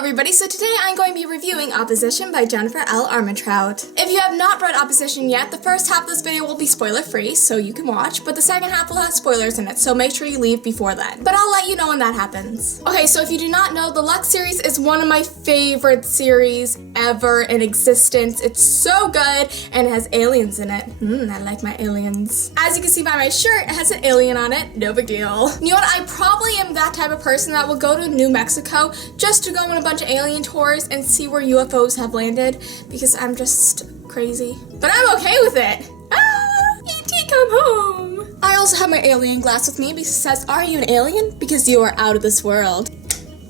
everybody, so today I'm going to be reviewing Opposition by Jennifer L. Armentrout. If you have not read Opposition yet, the first half of this video will be spoiler free, so you can watch, but the second half will have spoilers in it, so make sure you leave before then. But I'll let you know when that happens. Okay, so if you do not know, the Lux series is one of my favorite series ever in existence. It's so good, and it has aliens in it. I like my aliens. As you can see by my shirt, it has an alien on it, no big deal. You know what, I probably am that type of person that will go to New Mexico just to go on a bunch of alien tours and see where UFOs have landed, because I'm just crazy. But I'm okay with it. E.T. come home. I also have my alien glass with me because it says, "Are you an alien? Because you are out of this world."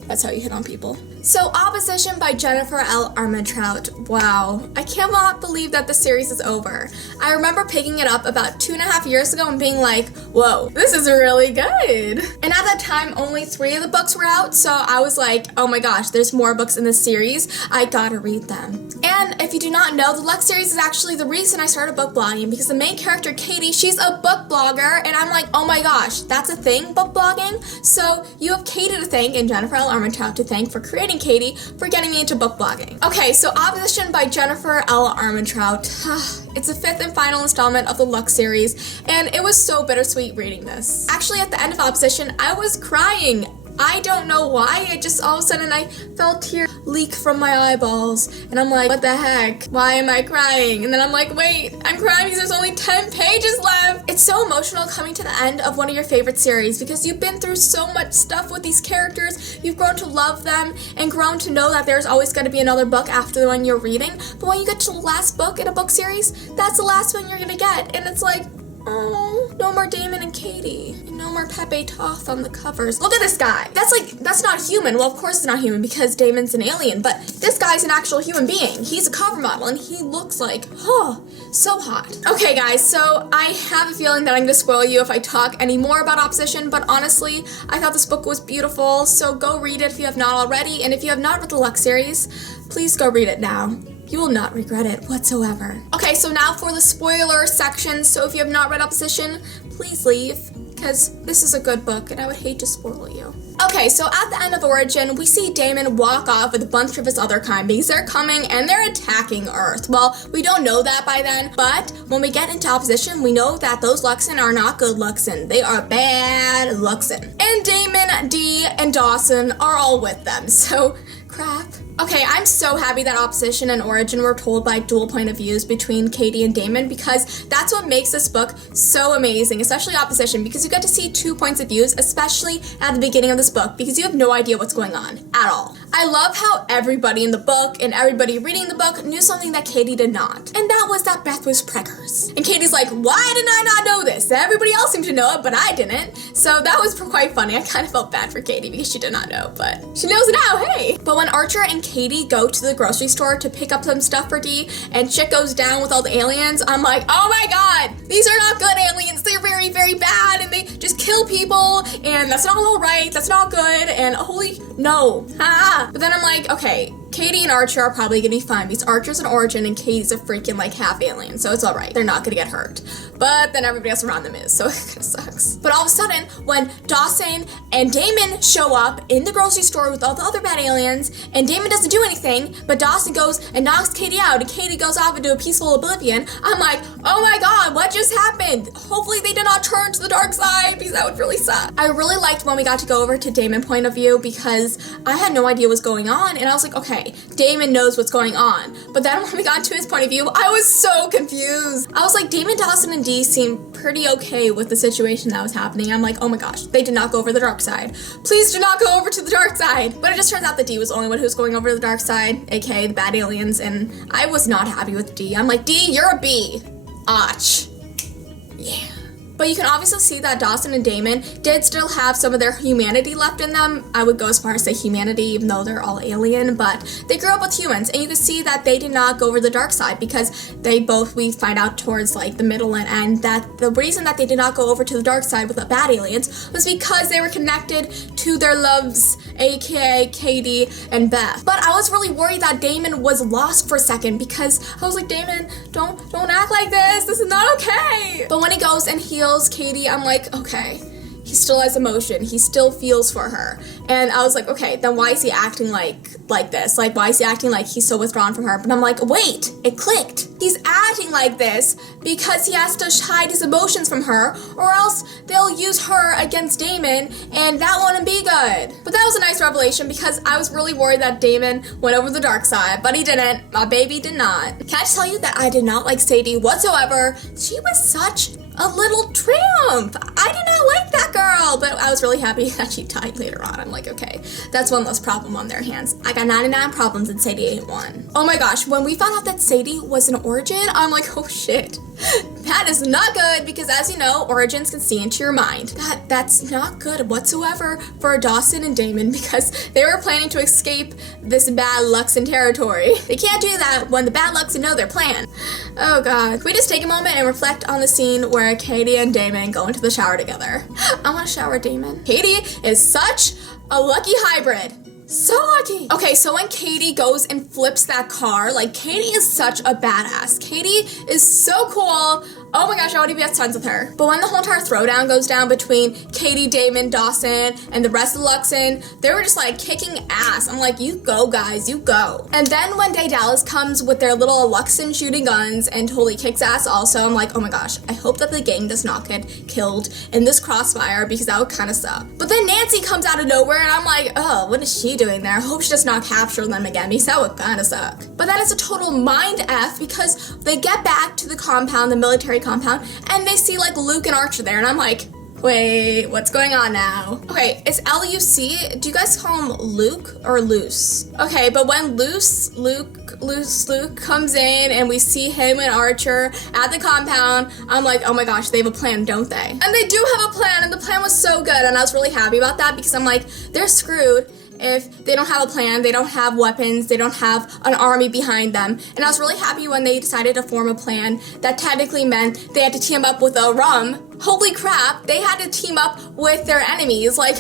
That's how you hit on people. So, Opposition by Jennifer L. Armentrout. Wow. I cannot believe that the series is over. I remember picking it up about 2.5 years ago and being like, whoa, this is really good. And at that time, only 3 of the books were out, so I was like, oh my gosh, there's more books in this series. I gotta read them. And if you do not know, the Lux series is actually the reason I started book blogging, because the main character, Katie, she's a book blogger, and I'm like, oh my gosh, that's a thing, book blogging? So, you have Katie to thank and Jennifer L. Armentrout to thank for creating Katie for getting me into book blogging. Okay, so Opposition by Jennifer L. Armentrout. It's the 5th and final installment of the Lux series, and it was so bittersweet reading this. Actually, at the end of Opposition, I was crying. I don't know why, it just all of a sudden I felt tears leak from my eyeballs, and I'm like, what the heck? Why am I crying? And then I'm like, wait, I'm crying because there's only 10 pages left. It's so emotional coming to the end of one of your favorite series, because you've been through so much stuff with these characters, you've grown to love them, and grown to know that there's always going to be another book after the one you're reading, but when you get to the last book in a book series, that's the last one you're going to get, and it's like, oh, no more Damon and Katie. And no more Pepe Toth on the covers. Look at this guy. That's not human. Well, of course it's not human because Damon's an alien, but this guy's an actual human being. He's a cover model and he looks like, so hot. Okay guys, so I have a feeling that I'm gonna spoil you if I talk any more about Opposition, but honestly, I thought this book was beautiful, so go read it if you have not already, and if you have not read the Lux series, please go read it now. You will not regret it whatsoever. Okay, so now for the spoiler section. So if you have not read Opposition, please leave, because this is a good book and I would hate to spoil you. Okay, so at the end of Origin, we see Damon walk off with a bunch of his other kind because they're coming and they're attacking Earth. Well, we don't know that by then, but when we get into Opposition, we know that those Luxon are not good Luxon. They are bad Luxon. And Damon, Dee, and Dawson are all with them, so crap. Okay, I'm so happy that Opposition and Origin were told by dual point of views between Katie and Damon, because that's what makes this book so amazing, especially Opposition, because you get to see 2 points of views, especially at the beginning of this book, because you have no idea what's going on at all. I love how everybody in the book and everybody reading the book knew something that Katie did not, and that was that Beth was preggers. And Katie's like, why did I not know this? Everybody else seemed to know it, but I didn't. So that was quite funny. I kind of felt bad for Katie because she did not know, but she knows now, hey! But when Archer and Katie go to the grocery store to pick up some stuff for Dee, and shit goes down with all the aliens, I'm like, oh my god, these are not good aliens, they're very, very bad, and they just kill people, and that's not alright, that's not good, and holy no, But then I'm like, okay, Katie and Archer are probably gonna be fine because Archer's an Origin and Katie's a freaking like half alien, so it's alright. They're not gonna get hurt. But then everybody else around them is, so it kinda sucks. But all of a sudden, when Dawson and Damon show up in the grocery store with all the other bad aliens, and Damon doesn't do anything, but Dawson goes and knocks Katie out, and Katie goes off into a peaceful oblivion, I'm like, oh my god, what just happened? Hopefully they did not turn to the dark side, because that would really suck. I really liked when we got to go over to Damon's point of view, because I had no idea what was going on, and I was like, okay, Damon knows what's going on. But then when we got to his point of view, I was so confused. I was like, Damon, Dawson, and Dee seemed pretty okay with the situation that was happening. I'm like, oh my gosh, they did not go over the dark side. Please do not go over to the dark side. But it just turns out that Dee was the only one who was going over to the dark side, aka the bad aliens, and I was not happy with Dee. I'm like, Dee, you're a B. Ach. Yeah. But you can obviously see that Dawson and Damon did still have some of their humanity left in them. I would go as far as say humanity, even though they're all alien, but they grew up with humans, and you can see that they did not go over the dark side, because we find out towards like the middle and end that the reason that they did not go over to the dark side with the bad aliens was because they were connected to their loves, aka Katie and Beth. But I was really worried that Damon was lost for a second, because I was like, Damon, don't act like this is not okay. But when he goes and heals Katie, I'm like, okay, he still has emotion, he still feels for her. And I was like, okay, then why is he acting like this? Like, why is he acting like he's so withdrawn from her? But I'm like, wait, it clicked. He's acting like this because he has to hide his emotions from her, or else they'll use her against Damon, and that wouldn't be good. But that was a nice revelation because I was really worried that Damon went over the dark side, but he didn't. My baby did not. Can I just tell you that I did not like Sadie whatsoever? She was such a little tramp. I did not like that girl, but I was really happy that she died later on. I'm like, okay, that's one less problem on their hands. I got 99 problems and Sadie ain't one. Oh my gosh, when we found out that Sadie was an origin, I'm like, oh shit. That is not good because, as you know, origins can see into your mind. That's not good whatsoever for Dawson and Damon because they were planning to escape this bad Luxon territory. They can't do that when the bad Luxon know their plan. Oh god. Can we just take a moment and reflect on the scene where Katie and Damon go into the shower together? I want to shower Damon. Katie is such a lucky hybrid. So lucky. Okay, so when Katie goes and flips that car, like, Katie is such a badass. Katie is so cool. Oh my gosh, I want to be best friends with her. But when the whole entire throwdown goes down between Katie, Damon, Dawson, and the rest of Luxon, they were just like kicking ass. I'm like, you go guys, you go. And then when Day Dallas comes with their little Luxon shooting guns and totally kicks ass also, I'm like, oh my gosh, I hope that the gang does not get killed in this crossfire because that would kind of suck. But then Nancy comes out of nowhere and I'm like, oh, what is she doing there? I hope she does not capture them again because that would kind of suck. But that is a total mind F because they get back to the compound, the military compound, and they see like Luke and Archer there, and I'm like, wait, what's going on now? Okay, it's Luc. Do you guys call him Luke or Luce? Okay, but when Luke comes in and we see him and Archer at the compound, I'm like, oh my gosh, they have a plan, don't they? And they do have a plan, and the plan was so good, and I was really happy about that because I'm like, they're screwed if they don't have a plan, they don't have weapons, they don't have an army behind them. And I was really happy when they decided to form a plan that technically meant they had to team up with a rum. Holy crap, they had to team up with their enemies, like,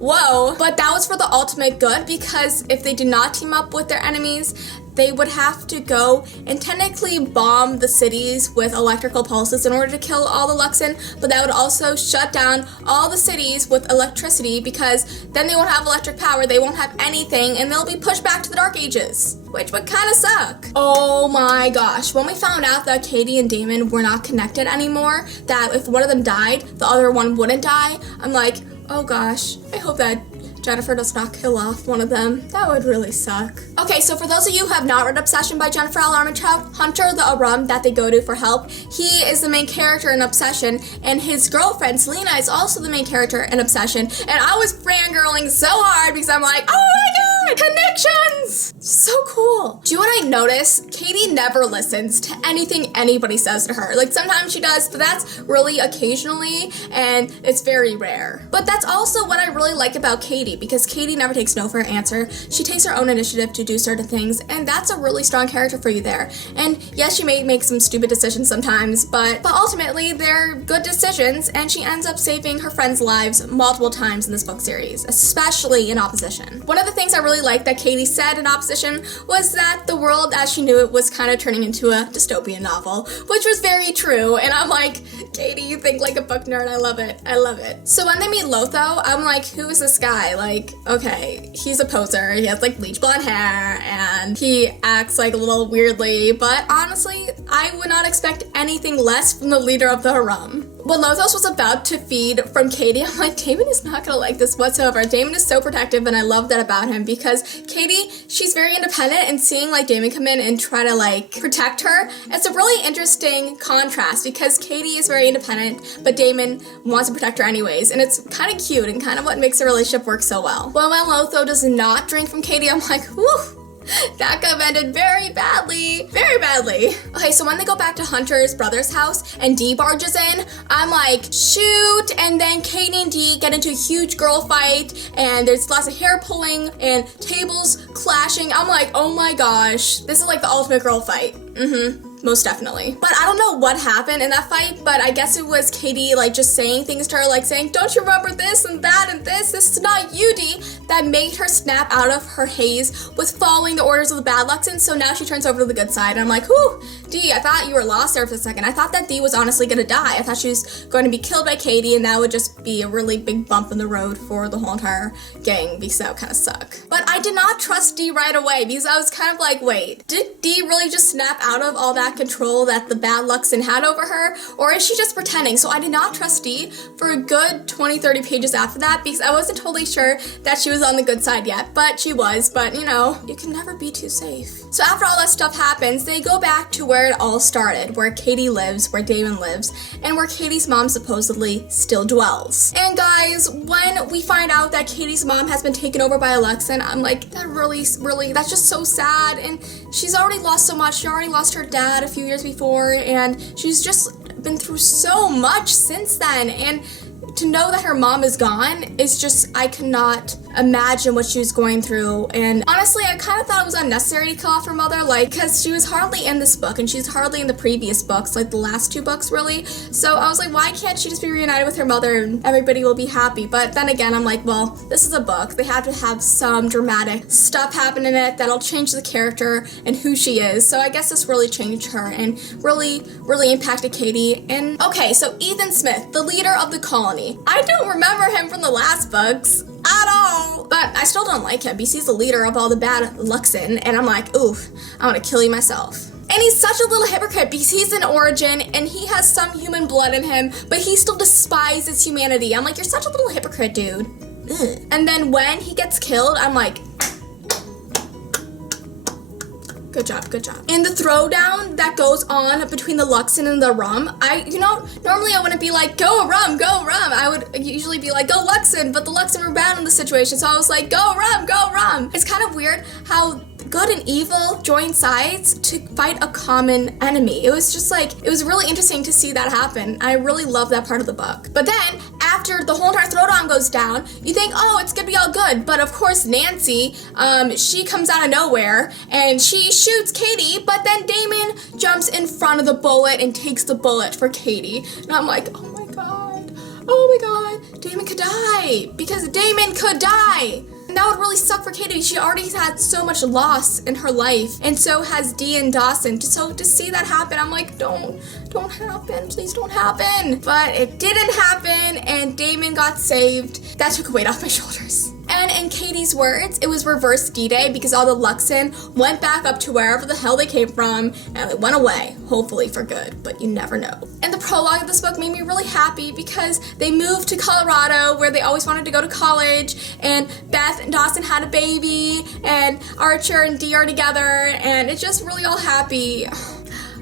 whoa. But that was for the ultimate good because if they did not team up with their enemies, they would have to go and technically bomb the cities with electrical pulses in order to kill all the Luxon, but that would also shut down all the cities with electricity because then they won't have electric power, they won't have anything, and they'll be pushed back to the Dark Ages, which would kind of suck. Oh my gosh, when we found out that Katie and Damon were not connected anymore, that if one of them died, the other one wouldn't die, I'm like, oh gosh, I hope that Jennifer does not kill off one of them. That would really suck. Okay, so for those of you who have not read Obsession by Jennifer L. Armentrout, Hunter, the rum that they go to for help, he is the main character in Obsession, and his girlfriend, Selena, is also the main character in Obsession, and I was fangirling so hard because I'm like, oh my god, connections! So cool. Do you know what I notice? Katie never listens to anything anybody says to her. Like, sometimes she does, but that's really occasionally, and it's very rare. But that's also what I really like about Katie, because Katie never takes no for an answer. She takes her own initiative to do certain things, and that's a really strong character for you there. And yes, she may make some stupid decisions sometimes, but ultimately they're good decisions, and she ends up saving her friends' lives multiple times in this book series, especially in Opposition. One of the things I really liked that Katie said in Opposition was that the world as she knew it was kind of turning into a dystopian novel, which was very true, and I'm like, Katie, you think like a book nerd. I love it. I love it. So when they meet Lotho, I'm like, who is this guy? Like, okay, he's a poser. He has like bleach blonde hair and he acts like a little weirdly, but honestly, I would not expect anything less from the leader of the harem. When Lothos was about to feed from Katie, I'm like, Damon is not gonna like this whatsoever. Damon is so protective, and I love that about him because Katie, she's very independent, and seeing like Damon come in and try to like protect her, it's a really interesting contrast because Katie is very independent, but Damon wants to protect her anyways, and it's kind of cute and kind of what makes the relationship work so well. Well, when Lotho does not drink from Katie, I'm like, whew. That could have ended very badly. Very badly. Okay, so when they go back to Hunter's brother's house and Dee barges in, I'm like, shoot, and then Katie and Dee get into a huge girl fight, and there's lots of hair pulling and tables clashing. I'm like, oh my gosh, this is like the ultimate girl fight. Most definitely. But I don't know what happened in that fight, but I guess it was Katie like just saying things to her, like saying, don't you remember this and that and this is not you, Dee, that made her snap out of her haze with following the orders of the bad Luxon, so now she turns over to the good side. And I'm like, whew, Dee, I thought you were lost there for a second. I thought that Dee was honestly gonna die. I thought she was going to be killed by Katie, and that would just be a really big bump in the road for the whole entire gang, because that would kind of suck. But I did not trust Dee right away, because I was kind of like, wait, did Dee really just snap out of all that control that the bad Luxon had over her, or is she just pretending? So I did not trust Dee for a good 20-30 pages after that, because I wasn't totally sure that she was on the good side yet, but she was. But you know, you can never be too safe. So after all that stuff happens, they go back to where it all started, where Katie lives, where Damon lives, and where Katie's mom supposedly still dwells. And guys, when we find out that Katie's mom has been taken over by Luxon, I'm like, that really, that's just so sad. And she's already lost so much. She already lost her dad a few years before, and she's just been through so much since then. And to know that her mom is gone is just, I cannot imagine what she was going through. And honestly, I kind of thought it was unnecessary to kill off her mother, like, because she was hardly in this book, and she's hardly in the previous books, like the last 2 books, really. So I was like, why can't she just be reunited with her mother and everybody will be happy? But then again, I'm like, well, this is a book. They have to have some dramatic stuff happen in it that'll change the character and who she is. So I guess this really changed her and really impacted Katie. And okay, so Ethan Smith, the leader of the colony. I don't remember him from the last books at all, but I still don't like him because he's the leader of all the bad Luxon, and I'm like, oof, I want to kill you myself. And he's such a little hypocrite because he's an origin and he has some human blood in him, but he still despises humanity. I'm like, you're such a little hypocrite, dude. Ugh. And then when he gets killed, I'm like, good job, good job. And the throwdown that goes on between the Luxon and the Rum, normally I wouldn't be like, go Rum, go Rum. I would usually be like, go Luxon, but the Luxon were bad in the situation, so I was like, go Rum, go Rum. It's kind of weird how good and evil join sides to fight a common enemy. It was just like, it was really interesting to see that happen. I really love that part of the book. But then, after the whole entire throwdown goes down, you think, oh, it's gonna be all good. But of course, Nancy, she comes out of nowhere and she shoots Katie, but then Damon jumps in front of the bullet and takes the bullet for Katie. And I'm like, oh my god, Damon could die, because Damon could die. And that would really suck for Katie. She already had so much loss in her life, and so has Dee and Dawson. So to see that happen, I'm like, don't happen, please don't happen. But it didn't happen, and Damon got saved. That took a weight off my shoulders. And in Katie's words, it was reverse D-Day because all the Luxon went back up to wherever the hell they came from, and they went away, hopefully for good, but you never know. And the prologue of this book made me really happy because they moved to Colorado, where they always wanted to go to college, and Beth and Dawson had a baby, and Archer and Dee are together, and it's just really all happy.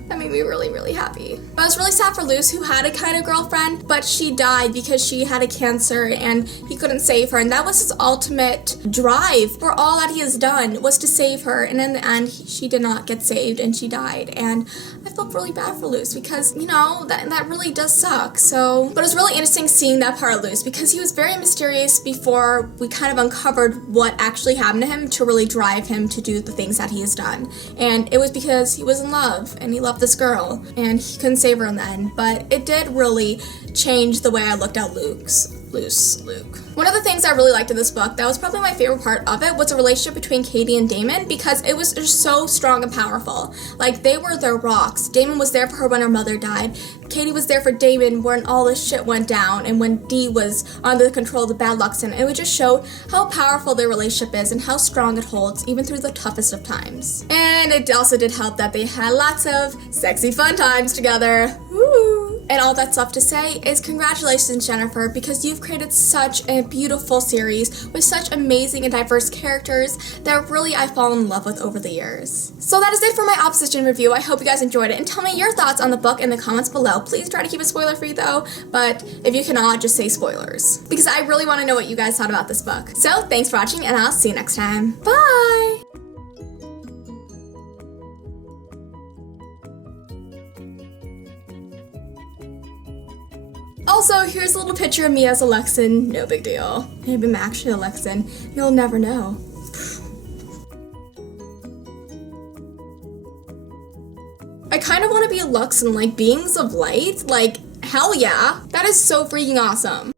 That made me really happy. I was really sad for Luce, who had a kind of girlfriend, but she died because she had a cancer and he couldn't save her. And that was his ultimate drive for all that he has done, was to save her. And in the end, she did not get saved and she died. And I felt really bad for Luce because, that really does suck. So, but it was really interesting seeing that part of Luce because he was very mysterious before we kind of uncovered what actually happened to him to really drive him to do the things that he has done. And it was because he was in love and he loved this girl and he couldn't save her in the end, but it did really change the way I looked at Luke. One of the things I really liked in this book, that was probably my favorite part of it, was the relationship between Katie and Damon, because it was just so strong and powerful. Like, they were their rocks. Damon was there for her when her mother died. Katie was there for Damon when all this shit went down and when Dee was under the control of the bad Luxon. It would just show how powerful their relationship is and how strong it holds, even through the toughest of times. And it also did help that they had lots of sexy fun times together. Woo! And all that's left to say is congratulations, Jennifer, because you've created such a beautiful series with such amazing and diverse characters that really I fall in love with over the years. So that is it for my opposition review. I hope you guys enjoyed it, and tell me your thoughts on the book in the comments below. Please try to keep it spoiler-free though, but if you cannot, just say spoilers, because I really want to know what you guys thought about this book. So thanks for watching, and I'll see you next time. Bye! Also, here's a little picture of me as a Luxon. No big deal. Maybe I'm actually a Luxon. You'll never know. I kind of want to be a Lux and like beings of light. Like, hell yeah. That is so freaking awesome.